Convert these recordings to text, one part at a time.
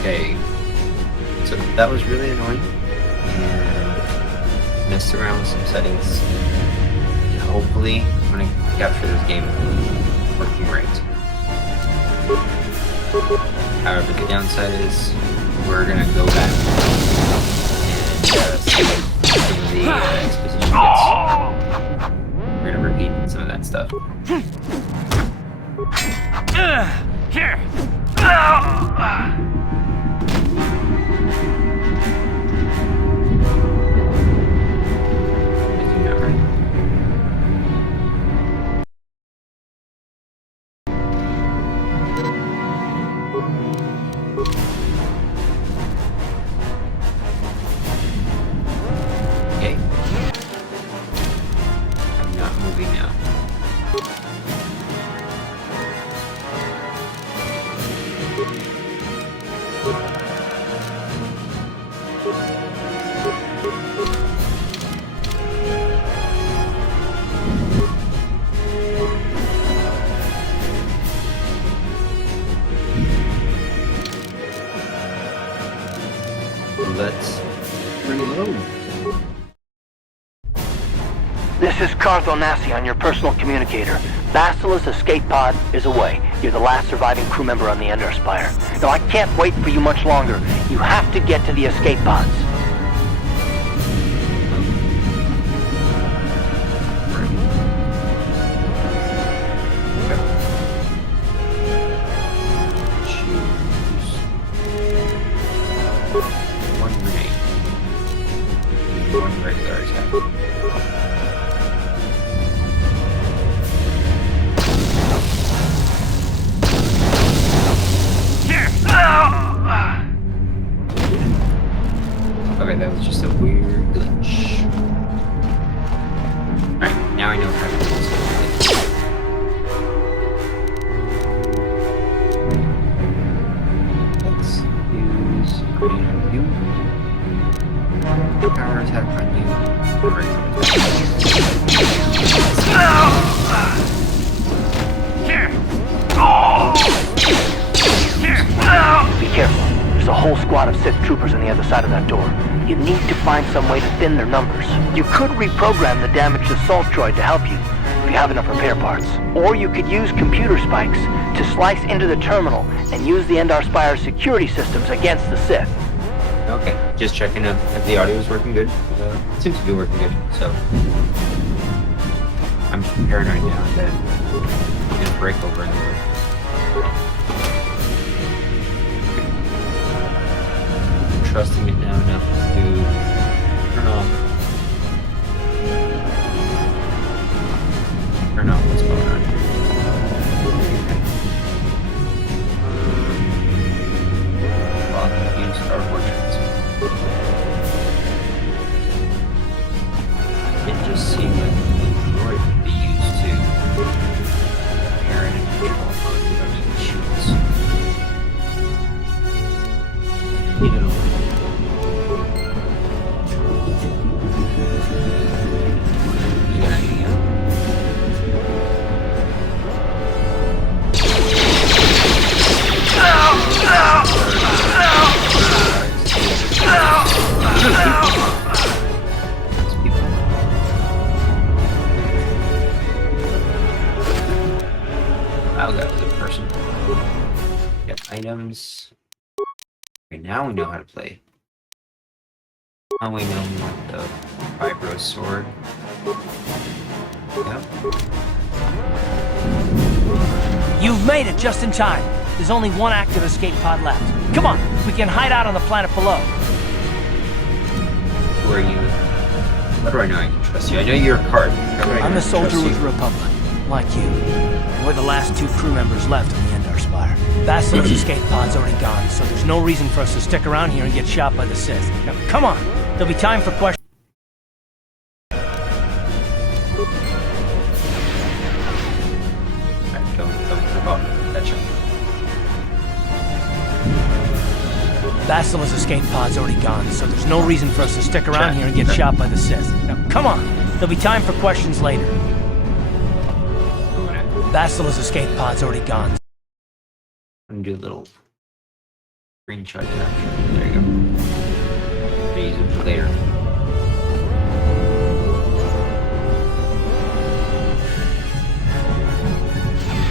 Okay, so that was really annoying, and messed around with some settings, and hopefully I'm going to capture this game working right. However, the downside is we're going to go back and see some of the exposition bits. We're going to repeat some of that stuff. Here! Okay. I'm not moving now. Let's reload. This is Carl Nassi on your personal communicator. Basila's escape pod is away. You're the last surviving crew member on the Ender Spire. Now, I can't wait for you much longer. You have to get to the escape pods. One grenade. One regular attack. Okay, that was just a weird glitch. Alright, now I know how to do this. Let's use grenade on you. Power attack on you. Regular Be careful. There's a whole squad of Sith troopers on the other side of that door. You need to find some way to thin their numbers. You could reprogram the damaged assault droid to help you, if you have enough repair parts. Or you could use computer spikes to slice into the terminal and use the Endar Spire's security systems against the Sith. Okay, just checking if the audio is working good. It seems to be working good, so I'm paranoid now that it's gonna break over in the room. I'm trusting it now enough to turn off what's going on. Use Star Fortress. It just seemed like the droid would be used to repair and control on running shields. You know. You got any Wow, that was a person. Yep, items. Okay, now we know how to play. Now we know we want the Vibro sword. Yep. You've made it just in time. There's only one active escape pod left. Come on, we can hide out on the planet below. Who are you? How do I know I can trust you? I know you're a card. I'm a soldier with the Republic, like you. We're the last two crew members left on the Endar Spire. Basila's escape pod's already gone, so there's no reason for us to stick around here and get shot by the Sith. Now, come on. There'll be time for questions. Don't move on. That's right. Basila's escape pod's already gone, so there's no reason for us to stick around here and get shot by the Sith. Now, come on. There'll be time for questions later. Basila's escape pod's already gone. I'm gonna do a little Screenshot capture. There you go. I'll use it for later.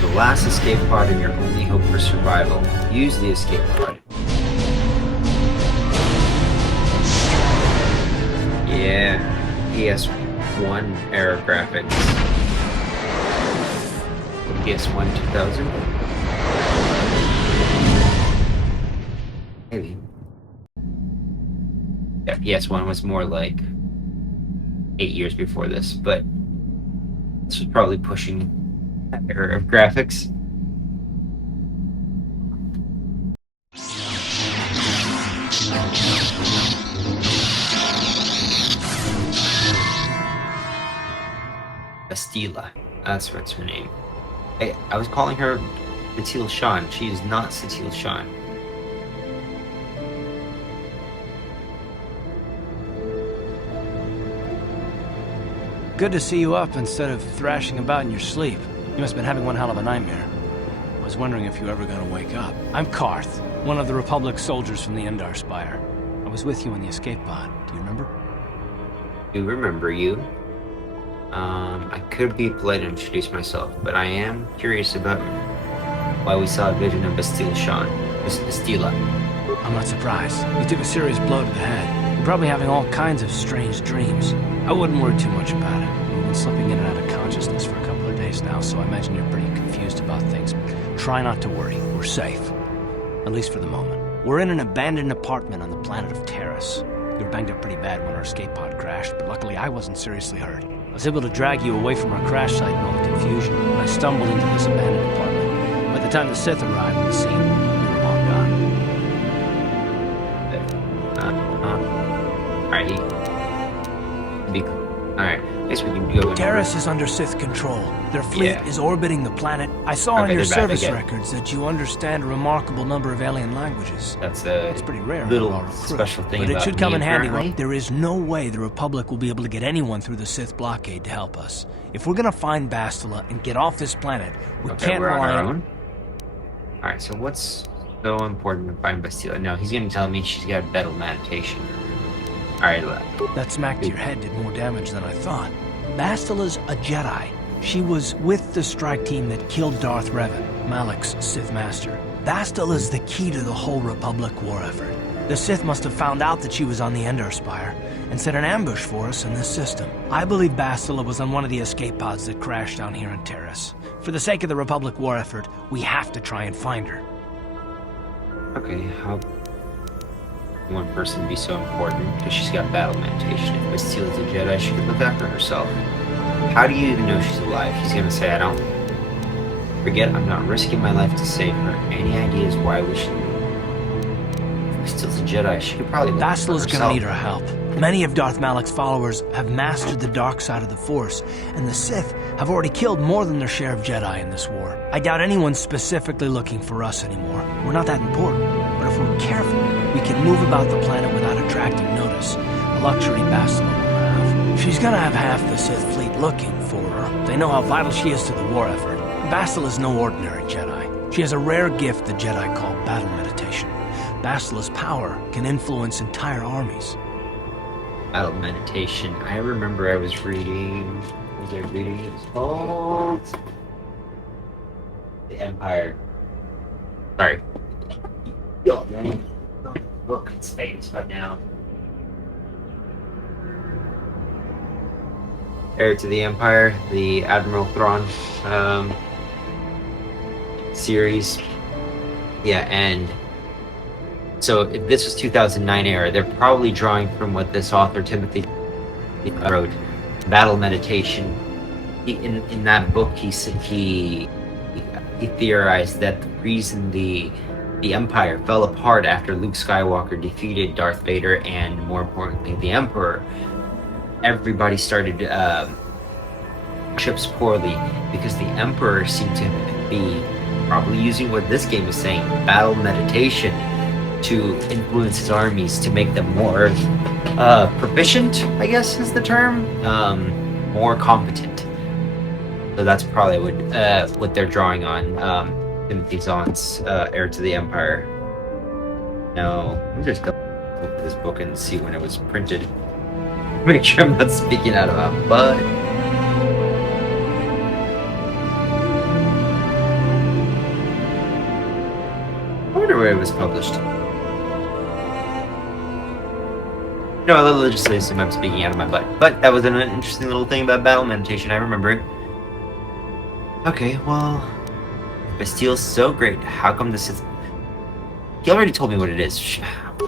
The last escape pod and your only hope for survival. Use the escape pod. Yeah, PS1 era graphics. PS1 2000? Maybe. Yeah, PS1 was more like 8 years before this, but this was probably pushing that era of graphics. Bastila, that's what's her name. I was calling her Satele Shan. She is not Satele Shan. Good to see you up instead of thrashing about in your sleep. You must have been having one hell of a nightmare. I was wondering if you were ever going to wake up. I'm Karth, one of the Republic soldiers from the Endar Spire. I was with you in the escape pod. Do you remember? Do remember you. I could be polite and introduce myself, but I am curious about why we saw a vision of Bastila Shan. Bastila. I'm not surprised. You took a serious blow to the head. You're probably having all kinds of strange dreams. I wouldn't worry too much about it. You've been slipping in and out of consciousness for a couple of days now, so I imagine you're pretty confused about things. Try not to worry. We're safe. At least for the moment. We're in an abandoned apartment on the planet of Terrace. You were banged up pretty bad when our escape pod crashed, but luckily I wasn't seriously hurt. I was able to drag you away from our crash site and all the confusion, and I stumbled into this abandoned apartment. By the time the Sith arrived on the scene, we were long gone. Alright, I guess we can go. Terrace is under Sith control. Their fleet is orbiting the planet. I saw on your service records that you understand a remarkable number of alien languages. It's pretty rare. Little special thing but about it should come in handy. apparently. There is no way the Republic will be able to get anyone through the Sith blockade to help us. If we're gonna find Bastila and get off this planet, we can't we're on rely our on... own. Alright, so what's so important to find Bastila? No, he's gonna tell me she's got battle meditation. Alright, That smack to your head did more damage than I thought. Bastila's a Jedi. She was with the strike team that killed Darth Revan, Malak's Sith Master. Bastila's the key to the whole Republic war effort. The Sith must have found out that she was on the Endar Spire and set an ambush for us in this system. I believe Bastila was on one of the escape pods that crashed down here in Terrace. For the sake of the Republic war effort, we have to try and find her. okay, how one person be so important? Because she's got battle meditation. If Bastila's a Jedi, she could look after herself. How do you even know she's alive? He's gonna say, I don't. Forget, I'm not risking my life to save her. Any ideas why we should? If Bastila's a Jedi, she could probably look after Bastila's herself. gonna need our help. Many of Darth Malak's followers have mastered the dark side of the Force, and the Sith have already killed more than their share of Jedi in this war. I doubt anyone's specifically looking for us anymore. We're not that important, but if we're careful, we can move about the planet without attracting notice, a luxury Bastila will have. She's gonna have half the Sith fleet looking for her. They know how vital she is to the war effort. Bastila's no ordinary Jedi. She has a rare gift the Jedi call battle meditation. Bastila's power can influence entire armies. Battle meditation. I remember I was reading. What was I reading? It's called The Empire. Sorry. Yo, man. Book in space right now. Heir to the Empire, the Admiral Thrawn series. Yeah, and so if this was 2009 era, they're probably drawing from what this author Timothy wrote, Battle Meditation. In that book, he theorized that the reason the Empire fell apart after Luke Skywalker defeated Darth Vader and, more importantly, the Emperor, everybody started ships poorly because the Emperor seemed to be probably using what this game is saying, battle meditation, to influence his armies to make them more proficient, I guess is the term, more competent. So that's probably what they're drawing on. Timothy Zahn's Heir to the Empire. No, let me just double look this book and see when it was printed. Make sure I'm not speaking out of my butt. I wonder where it was published. No, let's just assume I'm speaking out of my butt. But that was an interesting little thing about battle meditation, I remember it. Okay, well... Bastille's so great, how come this is... He already told me what it is.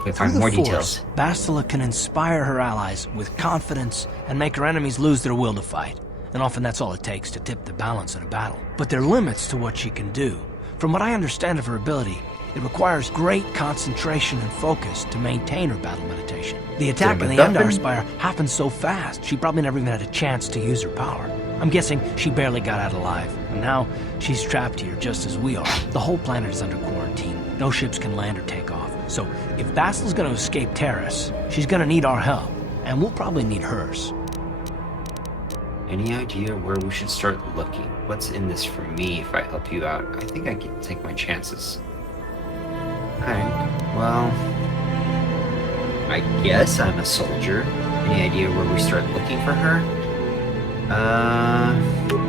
We find more details. Bastila can inspire her allies with confidence and make her enemies lose their will to fight. And often that's all it takes to tip the balance in a battle. But there are limits to what she can do. From what I understand of her ability, it requires great concentration and focus to maintain her battle meditation. The attack on the Endar Spire happened so fast, she probably never even had a chance to use her power. I'm guessing she barely got out alive, and now she's trapped here just as we are. The whole planet is under quarantine. No ships can land or take off. So if Basil's gonna escape Terrace, she's gonna need our help, and we'll probably need hers. Any idea where we should start looking? What's in this for me if I help you out? I think I can take my chances. Alright, well... I guess I'm a soldier. Any idea where we start looking for her?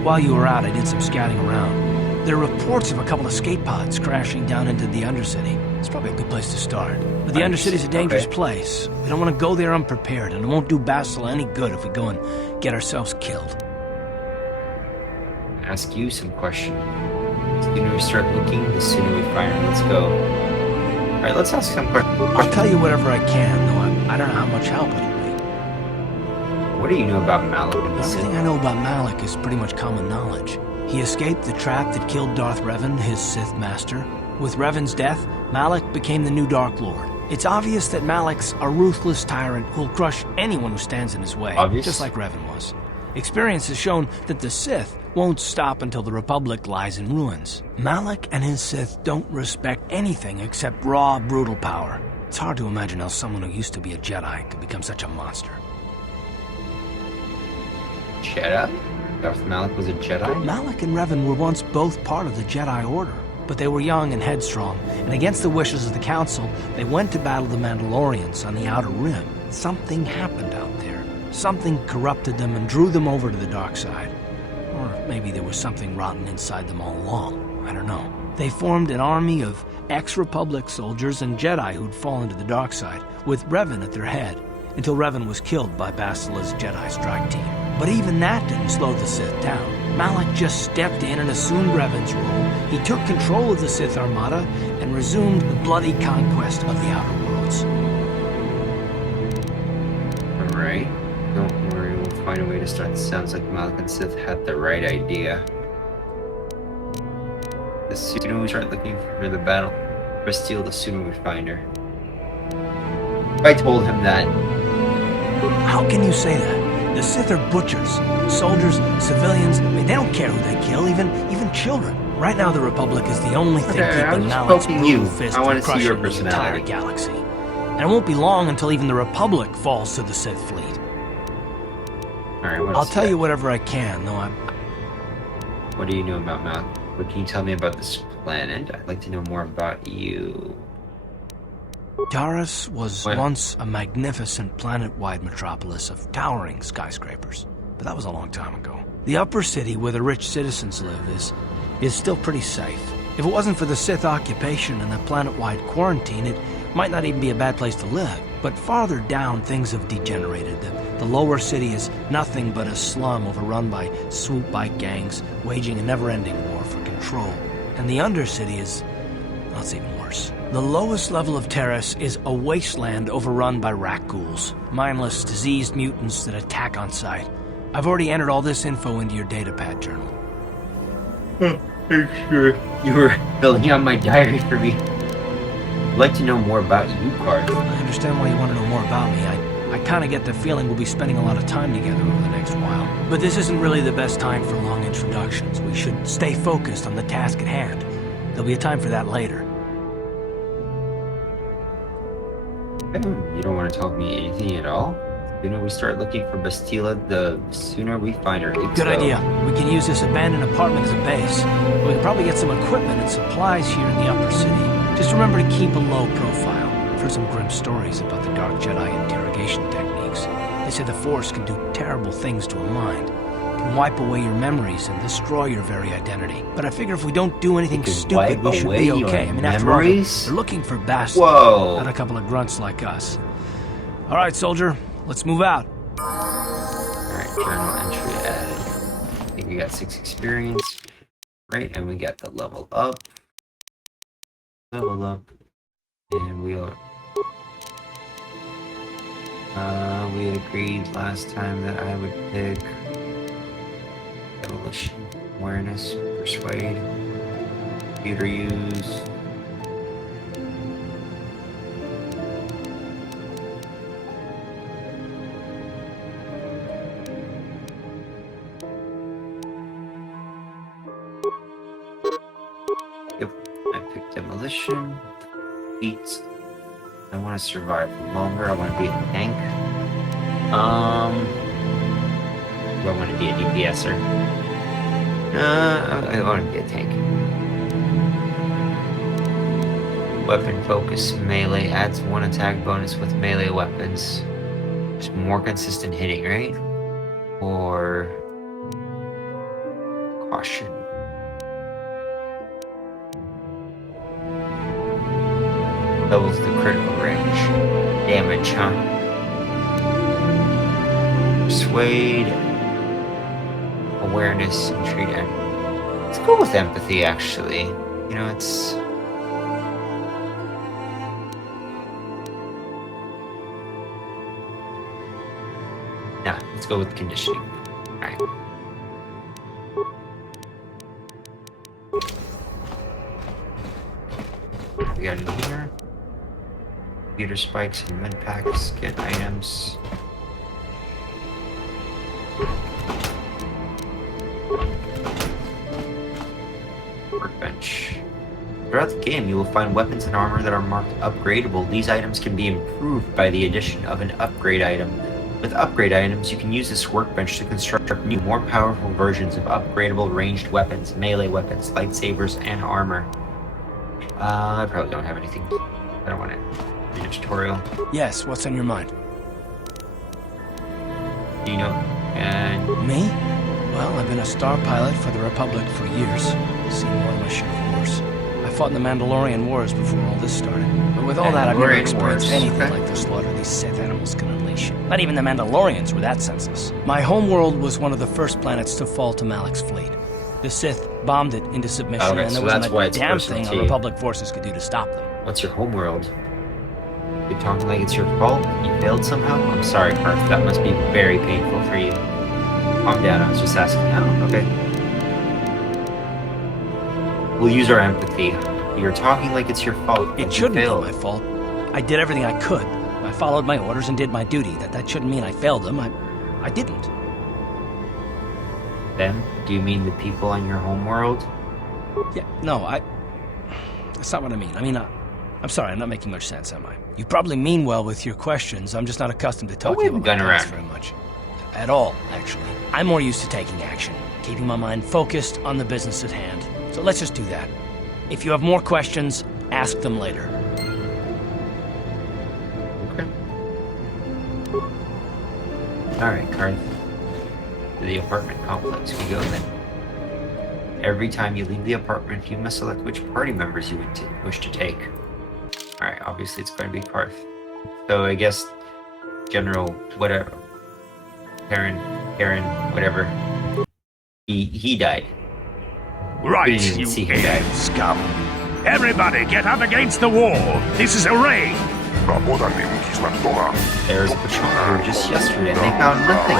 While you were out, I did some scouting around. There are reports of a couple of escape pods crashing down into the Undercity. It's probably a good place to start. But the Undercity's a dangerous place. We don't want to go there unprepared, and it won't do Bastila any good if we go and get ourselves killed. Ask you some questions. The sooner we start looking, the sooner we find her. Let's go. Alright, let's ask some questions. I'll tell you whatever I can, though I don't know how much help it'll be. What do you know about Malik and the Sith? Everything I know about Malik is pretty much common knowledge. He escaped the trap that killed Darth Revan, his Sith master. With Revan's death, Malik became the new Dark Lord. It's obvious that Malik's a ruthless tyrant who'll crush anyone who stands in his way, just like Revan was. Experience has shown that the Sith won't stop until the Republic lies in ruins. Malik and his Sith don't respect anything except raw, brutal power. It's hard to imagine how someone who used to be a Jedi could become such a monster. Jedi? Darth Malik was a Jedi? Malik and Revan were once both part of the Jedi Order, but they were young and headstrong, and against the wishes of the Council, they went to battle the Mandalorians on the Outer Rim. Something happened out there. Something corrupted them and drew them over to the dark side. Or maybe there was something rotten inside them all along. I don't know. They formed an army of ex-Republic soldiers and Jedi who'd fallen to the dark side, with Revan at their head, until Revan was killed by Bastila's Jedi strike team. But even that didn't slow the Sith down. Malik just stepped in and assumed Revan's role. He took control of the Sith Armada and resumed the bloody conquest of the Outer Worlds. Alright. Don't worry, we'll find a way to start. Sounds like Malik and Sith had the right idea. The sooner we start looking for the battle, Bastille, the sooner we find her. I told him that. How can you say that? The Sith are butchers. Soldiers, civilians, I mean, they don't care who they kill, even children. Right now, the Republic is the only thing keeping Malik's brutal fist from crushing the entire galaxy. And it won't be long until even the Republic falls to the Sith fleet. Alright, I'll tell you whatever I can, though What do you know about Malik? What can you tell me about this planet? I'd like to know more about you. Taris was once a magnificent planet-wide metropolis of towering skyscrapers, but that was a long time ago. The upper city where the rich citizens live is still pretty safe. If it wasn't for the Sith occupation and the planet-wide quarantine, it might not even be a bad place to live. But farther down, things have degenerated. The lower city is nothing but a slum overrun by swoop bike gangs, waging a never-ending war for control. And the undercity is... well, it's even worse. The lowest level of Terrace is a wasteland overrun by rat ghouls, mindless, diseased mutants that attack on sight. I've already entered all this info into your datapad journal. Sure. You were filling out my diary for me. I'd like to know more about you, Card. I understand why you want to know more about me. I kind of get the feeling we'll be spending a lot of time together over the next while. But this isn't really the best time for long introductions. We should stay focused on the task at hand. There'll be a time for that later. You don't want to tell me anything at all? The sooner we start looking for Bastila, the sooner we find her. Good idea. We can use this abandoned apartment as a base. We can probably get some equipment and supplies here in the upper city. Just remember to keep a low profile. I've heard some grim stories about the Dark Jedi interrogation techniques. They say the Force can do terrible things to a mind. It can wipe away your memories and destroy your very identity. But I figure if we don't do anything stupid, we should be okay. I mean, after all, they're looking for bastards. Whoa. Not a couple of grunts like us. All right, soldier, let's move out. Alright, journal entry added. I think we got 6 experience. Right, and we got the level up. Level up. And we agreed last time that I would pick Demolition, Awareness, Persuade, Computer Use. Yep, I picked Demolition. Eat. I want to survive longer. I want to be a tank. Do I want to be a DPSer? I want to be a tank. Weapon focus melee adds 1 attack bonus with melee weapons. Just more consistent hitting, right? Or caution. Doubles the critical range. Damage, huh? Persuade. Awareness and treat it. Let's go with empathy, actually. You know, it's... Nah, let's go with conditioning. Alright. We got in here. Computer spikes and med packs, get items. Workbench. Throughout the game, you will find weapons and armor that are marked upgradable. These items can be improved by the addition of an upgrade item. With upgrade items, you can use this workbench to construct new, more powerful versions of upgradable ranged weapons, melee weapons, lightsabers, and armor. I probably don't have anything. I don't want to read a tutorial. Yes, what's on your mind? Do you know? And Me? Well, I've been a star pilot for the Republic for years. Seen more than my share of wars. I fought in the Mandalorian Wars before all this started. But with all that, I've never Mandalorian experienced Wars, anything okay. like the slaughter these Sith animals can unleash. Not even the Mandalorians were that senseless. My homeworld was one of the first planets to fall to Malak's fleet. The Sith bombed it into submission, Okay, and there so that's wasn't why a it's damn Person thing T. our Republic forces could do to stop them. what's your homeworld? You're talking like it's your fault? You failed somehow? I'm sorry, Parth. That must be very painful for you. Calm down. I was just asking out. Okay. We'll use our empathy. You're talking like it's your fault. It but shouldn't you be failed. my fault. I did everything I could. I followed my orders and did my duty. That shouldn't mean I failed them. I didn't. Them? Do you mean the people on your homeworld? Yeah, no, that's not what I mean. I mean, I'm sorry, I'm not making much sense, am I? You probably mean well with your questions. I'm just not accustomed to talking wave about the gun my past around. very much. At all, actually. I'm more used to taking action, keeping my mind focused on the business at hand. So let's just do that. If you have more questions, ask them later. Okay. Alright, Karth. To the apartment complex we go then. Every time you leave the apartment, you must select which party members you would wish to take. Alright, obviously it's going to be Karth. So I guess General whatever. Karen, whatever. He died. Right, We didn't even you see him die. alien scum. Everybody get up against the wall. This is a raid. There was a patrol here just yesterday and they found nothing.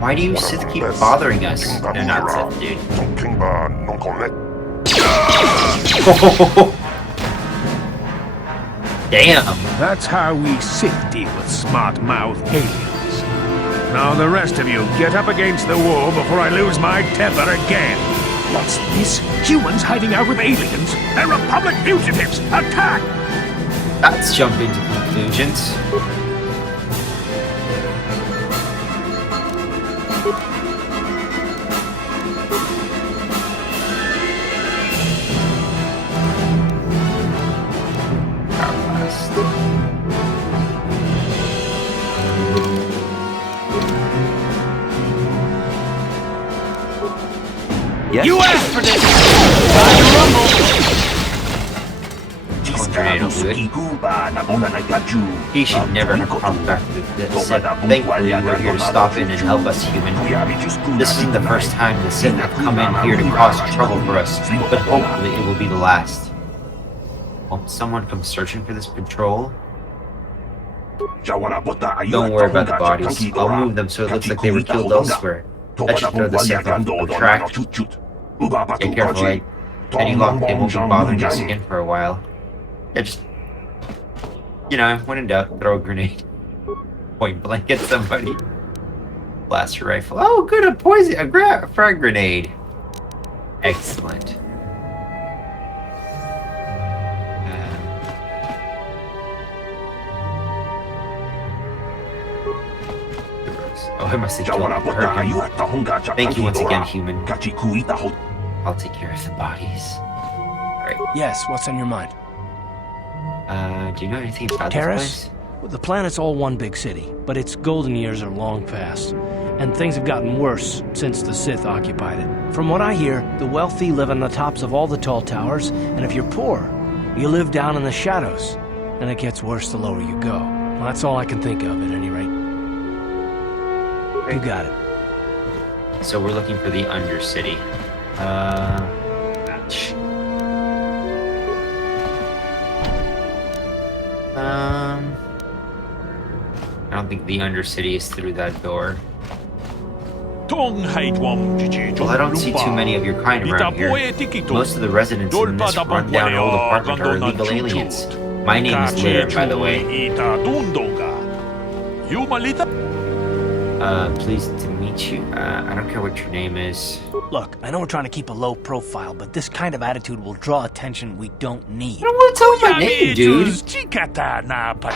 Why do you Sith keep bothering us? They're not Sith, dude. Damn. That's how we Sith deal with smart-mouthed aliens. Now the rest of you, get up against the wall before I lose my temper again. What's this? Humans hiding out with aliens? They're Republic fugitives! Attack! Let's jump into conclusions. Power blast. Yes? You asked for this! Time to rumble! Grenade will do it. He should never have come back to the Sith. Thankfully, you were here to stop in and help us, human. This isn't the first time the Sith have come in here to cause trouble for us, but hopefully it will be the last. Won't someone come searching for this patrol? Don't worry about the bodies. I'll move them so it looks like they were killed elsewhere. That should throw the Sith off track. Be careful, eh? Any luck, they won't be bothering us again for a while. Yeah, just... You know, when in doubt, throw a grenade. Point blank at somebody. Blaster rifle. Oh, good, a frag grenade. Excellent. Oh, I must have killed him. Thank you once again, human. I'll take care of the bodies. Alright. Yes, what's on your mind? Do you know anything about Terrace? this place? Well, the planet's all one big city, but its golden years are long past. And things have gotten worse since the Sith occupied it. From what I hear, the wealthy live on the tops of all the tall towers, and if you're poor, you live down in the shadows. And it gets worse the lower you go. Well, that's all I can think of, at any rate. You got it. So we're looking for the Undercity. I don't think the Undercity is through that door. Well, I don't see too many of your kind around here. Most of the residents in this rundown old apartment are illegal aliens. My name is Lair, by the way. Pleased to meet you. I don't care what your name is. Look, I know we're trying to keep a low profile, but this kind of attitude will draw attention we don't need. I don't want to tell you my name, dude.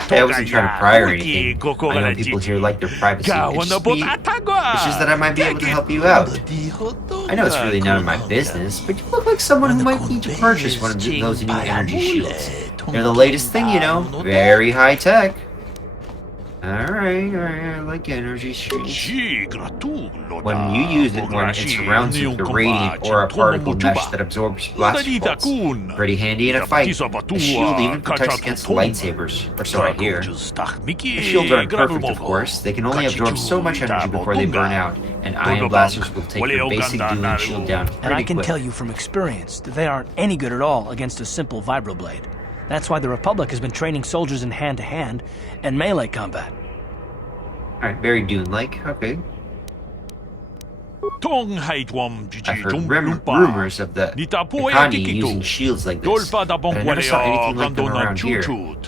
Hey, I wasn't trying to pry or anything. I know people here like their privacy. It's just that I might be able to help you out. I know it's really none of my business, but you look like someone who might need to purchase one of those new energy shields. They're the latest thing, you know. Very high tech. Alright, I like energy shields. When you use it, when it surrounds you with a radiant aura particle mesh that absorbs blast bolts. Pretty handy in a fight. The shield even protects against lightsabers, or so I hear. The shields aren't perfect, of course. They can only absorb so much energy before they burn out, and ion blasters will take your basic dueling shield down pretty And I can quick. tell you from experience that they aren't any good at all against a simple vibroblade. That's why the Republic has been training soldiers in hand-to-hand and melee combat. Alright, very Dune-like. Okay. I've heard rumors of the Ikani using shields like this, but I never saw anything like them around here.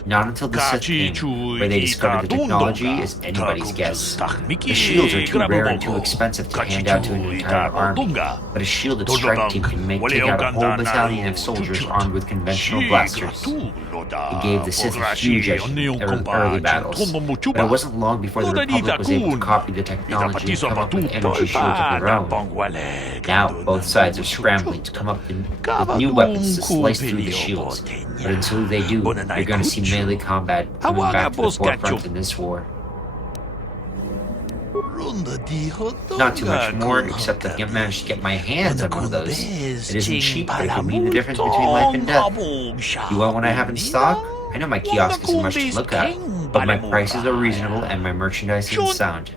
Not until the Sith came, where they discovered the technology is anybody's guess. The shields are too rare and too expensive to hand out to an entire army, but a shielded strike team can take out a whole battalion of soldiers armed with conventional blasters. It gave the Sith a huge edge in early battles, but it wasn't long before the Republic was able to copy the technology and come up with energy shields of their own. Now, both sides are scrambling to come up with new weapons to slice through the shields, but until they do, you're going to see melee combat coming back to the forefront in this war. Not too much more, except that I managed to get my hands on one of those. It isn't cheap, but it can mean the difference between life and death. You want what I have in stock? I know my kiosk isn't much to look at, but my prices are reasonable and my merchandise is sound.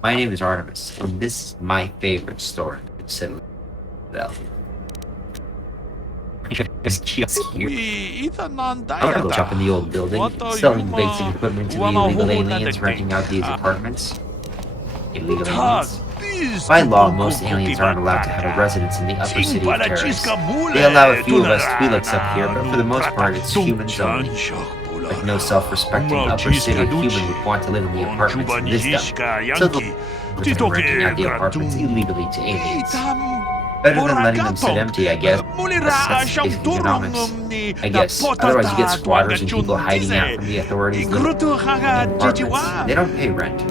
My name is Artemis, and this is my favorite store in Citadel. This kiosk here. I'm gonna go shop in the old building, selling basic equipment to the illegal aliens renting out these apartments. Illegal aliens. By law, most aliens aren't allowed to have a residence in the upper city of Terrace. They allow a few of us Twi'leks up here, but for the most part, it's humans only. Like no self-respecting upper city human would want to live in the apartments in this dump. So they're renting out the apartments illegally to aliens. Better than letting them sit empty, I guess. That's basic economics. I guess. Otherwise you get squatters and people hiding out from the authorities in apartments. They don't pay rent.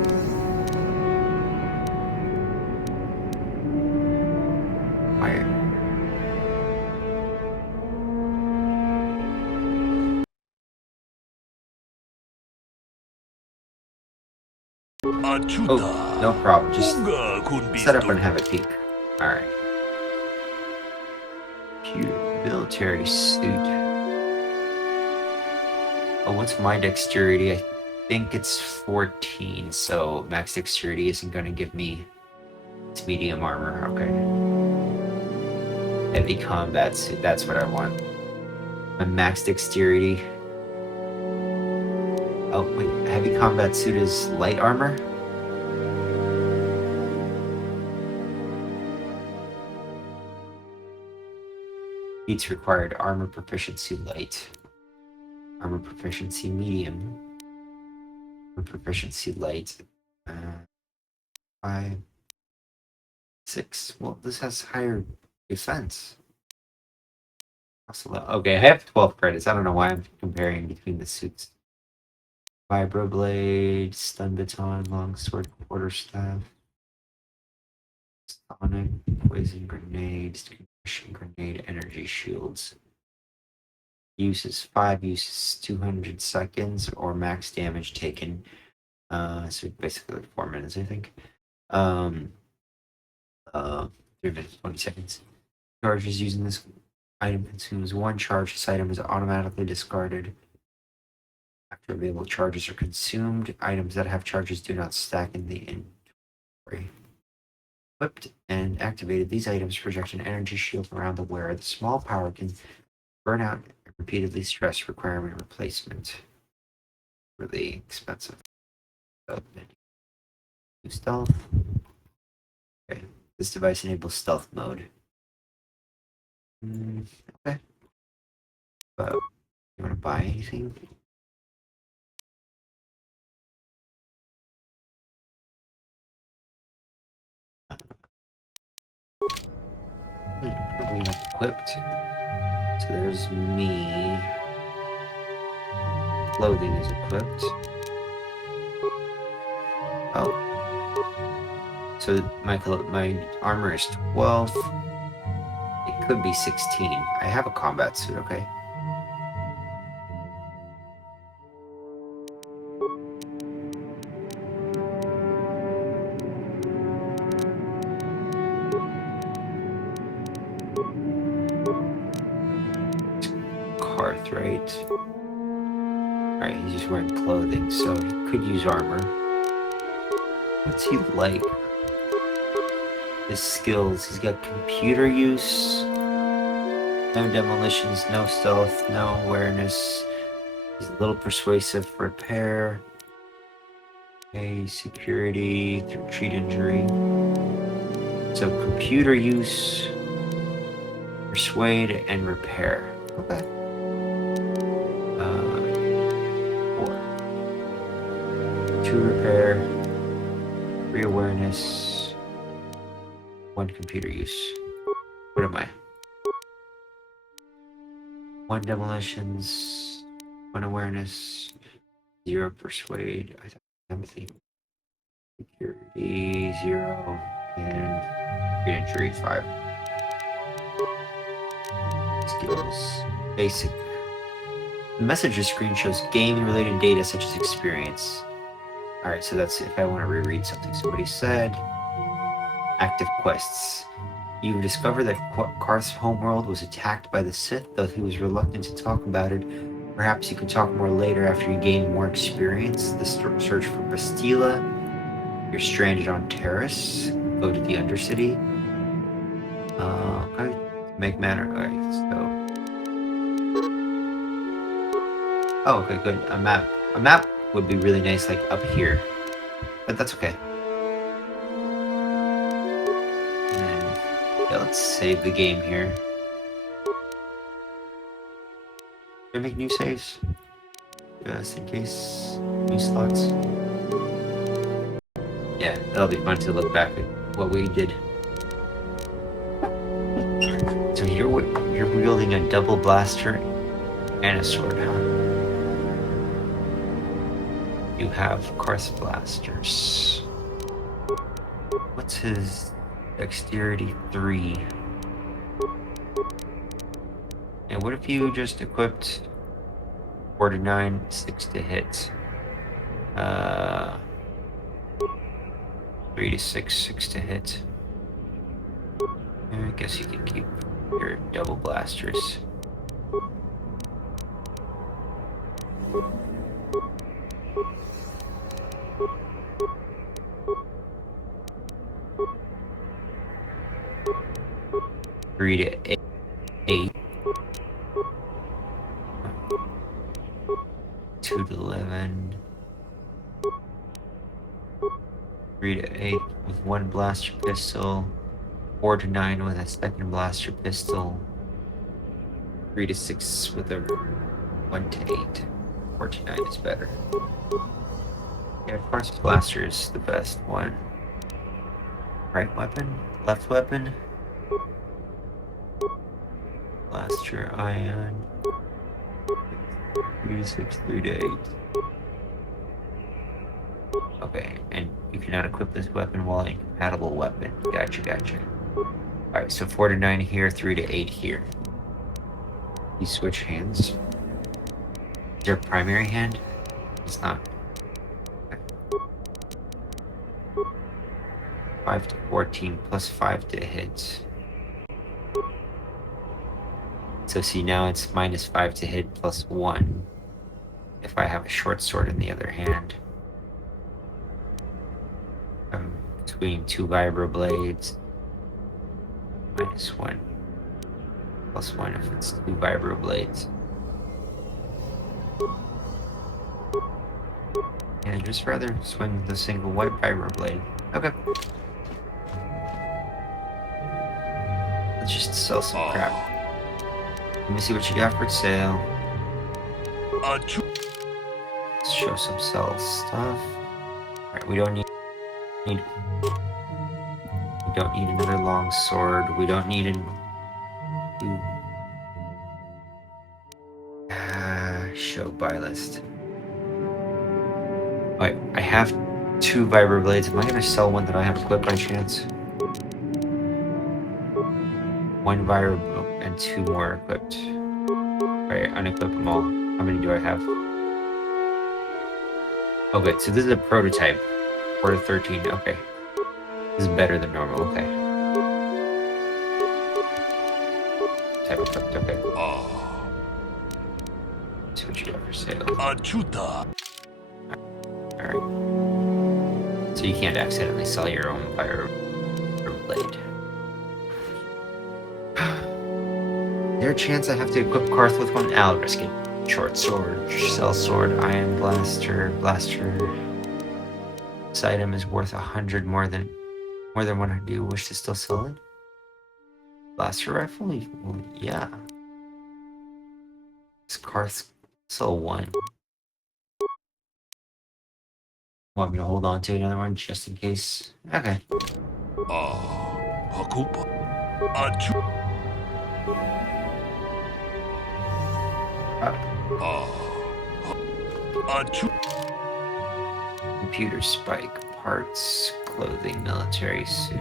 Oh, no problem. Just set up and have a peek. Alright. Military suit. Oh, what's my dexterity? I think it's 14, so max dexterity isn't going to give me... It's medium armor, okay. Heavy combat suit, that's what I want. My max dexterity... Oh, wait, heavy combat suit is light armor? Feats required: armor proficiency light, armor proficiency medium, armor proficiency light, 5, 6. Well, this has higher defense. Okay, I have 12 credits. I don't know why I'm comparing between the suits. Vibroblade, stun baton, longsword, quarterstaff, sonic, poison grenades, concussion grenade, energy shields. Uses 5, uses 200 seconds, or max damage taken. So basically like 4 minutes, I think. 3 minutes, 20 seconds. Charges using this item consumes 1 charge. This item is automatically discarded after available charges are consumed. Items that have charges do not stack in the inventory. Equipped and activated, these items project an energy shield around the wearer. The small power can burn out and repeatedly stress requirement replacement. Really expensive. Stealth. Okay. This device enables stealth mode. Okay. But you want to buy anything? We have equipped. So there's me. Clothing is equipped. Oh. So my armor is 12. It could be 16. I have a combat suit, okay? Right? Alright, he's just wearing clothing, so he could use armor. What's he like? His skills. He's got computer use, no demolitions, no stealth, no awareness. He's a little persuasive for repair. Okay, security through treat injury. So computer use, persuade, and repair. Okay. 2 repair, 3 awareness, 1 computer use. What am I? 1 demolitions, 1 awareness, 0 persuade, I thought empathy, security 0, and injury 5. Skills, basic. The messages screen shows game-related data such as experience. Alright, so that's if I want to reread something somebody said. Active quests. You discover that Karth's homeworld was attacked by the Sith, though he was reluctant to talk about it. Perhaps you can talk more later after you gain more experience. The search for Bastila. You're stranded on Terrace. Go to the Undercity. Okay. Make manner. Alright, so... Oh, okay, good. A map. A map would be really nice, like, up here. But that's okay. And, yeah, let's save the game here. Can I make new saves? Just in case. New slots. Yeah, that'll be fun to look back at what we did. So you're wielding a double blaster and a sword, huh? You have Karth blasters. What's his dexterity 3? And what if you just equipped 4 to 9, 6 to hit? 3 to 6, 6 to hit. I guess you can keep your double blasters. Three to eight. 2 to 11. 3 to 8 with one blaster pistol. 4 to 9 with a second blaster pistol. 3 to 6 with a 1 to 8. 4 to 9 is better. Yeah, of course, blaster is the best one. Right weapon, left weapon. Blaster, ion. 3 to 6, 3 to 8. Okay, and you cannot equip this weapon while incompatible weapon. Gotcha, gotcha. Alright, so 4 to 9 here, 3 to 8 here. You switch hands. Is there a primary hand? It's not. Okay. 5 to 14 plus 5 to hit. So see, now it's minus 5 to hit plus 1 if I have a short sword in the other hand. Between 2 vibroblades. Minus 1. Plus 1 if it's 2 vibroblades. Yeah, I'd just rather swing the single white vibroblade. Okay. Let's just sell some crap. Let me see what you got for sale. Let's show some sell stuff. Alright, we don't need another long sword. We don't need show buy list. Alright, I have 2 vibroblades. Am I gonna sell one that I have equipped by chance? 1 vibro and 2 more equipped. Alright, unequip them all. How many do I have? Okay, so this is a prototype. 4 to 13, okay. This is better than normal, okay. Type equipped, okay. Let's see what you got for sale. Alright. So you can't accidentally sell your own fire blade. Is there a chance I have to equip Karth with one? I'll risk it. Short sword, cell sword, iron blaster. This item is worth 100 more than what I do. Wish to still sell it? Blaster rifle? Well, yeah. This Karth sell 1. Want me to hold on to another one just in case? Okay. Computer spike, parts, clothing, military suit.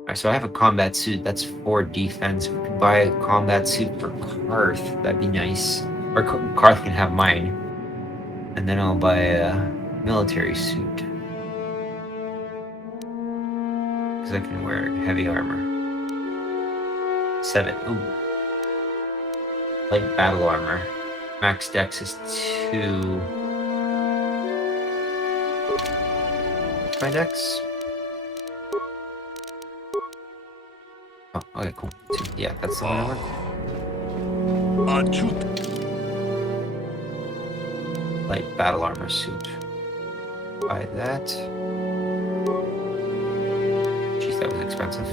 Alright, so I have a combat suit, that's 4 defense. We could buy a combat suit for Karth, that'd be nice. Or Karth can have mine. And then I'll buy a military suit. Because I can wear heavy armor. 7, ooh. Light battle armor. Max dex is 2. What's my dex? Oh, okay, cool. 2. Yeah, that's the one I want. Light battle armor suit. Buy that. Jeez, that was expensive.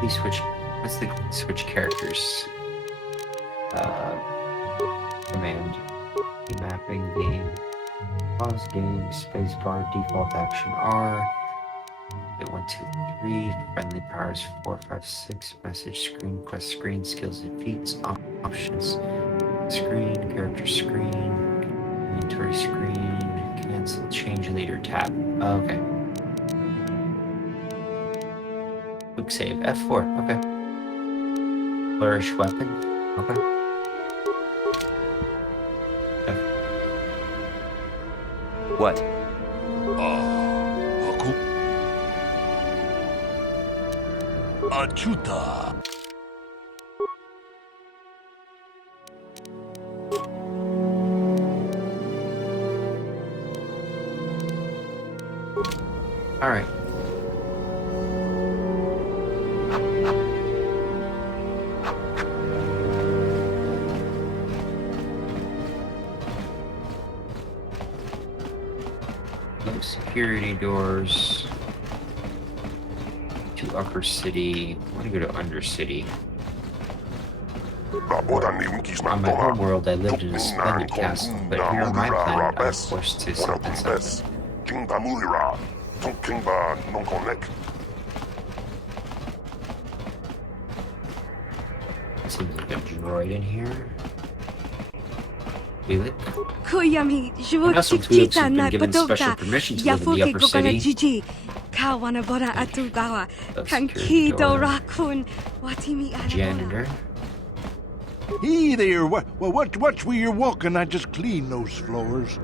Please switch. Let's switch characters. Command. Mapping game. Pause game. Spacebar. Default action R. Okay, 1, 2, 3. Friendly powers 4, 5, 6. Message screen, quest screen, skills and feats, options. Screen, character screen, inventory screen, cancel, change leader tab. Okay. Quick save, F4, okay. Flourish weapon, okay. What? Achuta. All right. No security doors. To Upper City. I want to go to Undercity. On my home world, I lived in a splendid castle, but here on my planet, I was forced to something. Seems like a droid in here. Feel it? Kuyami, Nestle Twi'leks have been given special permission to live in the Upper City. Kawanabora Atugawa, That's Kankido good. Rakun, Watimi Janitor. Hey there, watch where you're walking. I just cleaned those floors.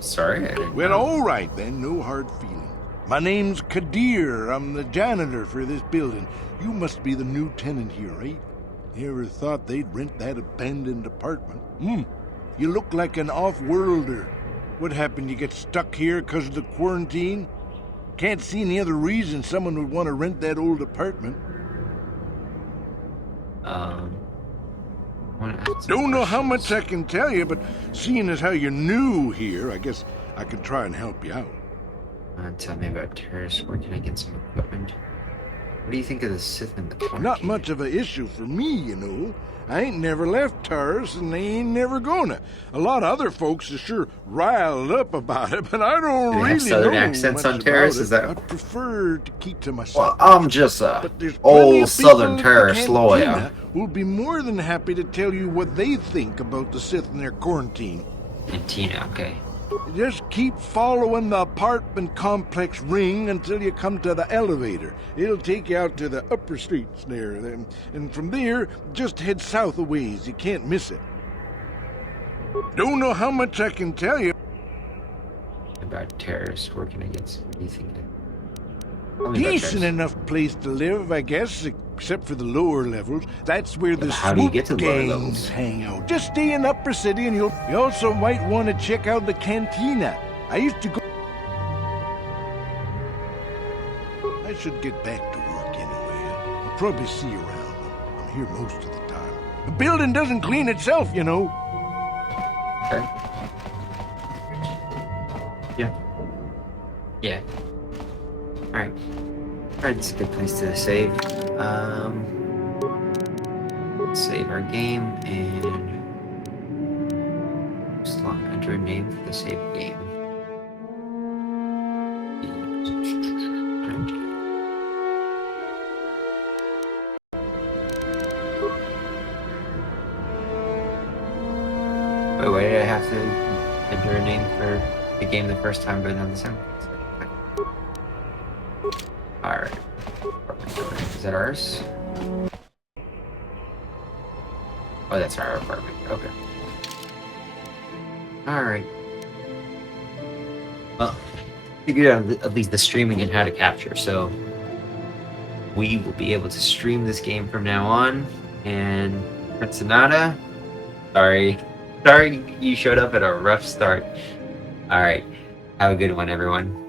Sorry, I didn't Well, know. all right then, no hard feelings. My name's Kadir. I'm the janitor for this building. You must be the new tenant here, right? Never thought they'd rent that abandoned apartment. You look like an off-worlder. What happened? You get stuck here because of the quarantine? Can't see any other reason someone would want to rent that old apartment. wanna ask some Don't know how questions. much I can tell you, but seeing as how you're new here, I guess I could try and help you out. Tell me about terrorists. Where can I get some equipment? What do you think of the Sith and the Quarantine? Not much of an issue for me, you know. I ain't never left Taurus, and they ain't never gonna. A lot of other folks are sure riled up about it, but I don't Do they really have Southern know accents much on Taurus? about Is it. that- I prefer to keep to myself. Well, I'm just a But there's plenty old of Southern people at the terrorist lawyer. cantina who'll be more than happy to tell you what they think about the Sith and their quarantine. And Tina, okay. Just keep following the apartment complex ring until you come to the elevator. It'll take you out to the upper streets there. And from there, just head south a ways. You can't miss it. Don't know how much I can tell you. About terrorists. Where can I get some? What do you think? Tell me about Decent terrorists. enough place to live, I guess, except for the lower levels. That's where the But how do you swoop get to lower gangs levels? hang out. Just stay in Upper City and you also might want to check out the cantina. I used to go... I should get back to work anyway. I'll probably see you around. I'm here most of the time. The building doesn't clean itself, you know. Okay. Yeah. Yeah. Alright. Alright, it's a good place to save. Save our game and slot enter a name for the save game. Wait, why did I have to enter a name for the game the first time, but not the second? Alright. Is that ours? Oh, that's our apartment. Okay. Alright. Well, figured out at least the streaming and how to capture, so we will be able to stream this game from now on. And Prince Sonata, sorry you showed up at a rough start. Alright. Have a good one, everyone.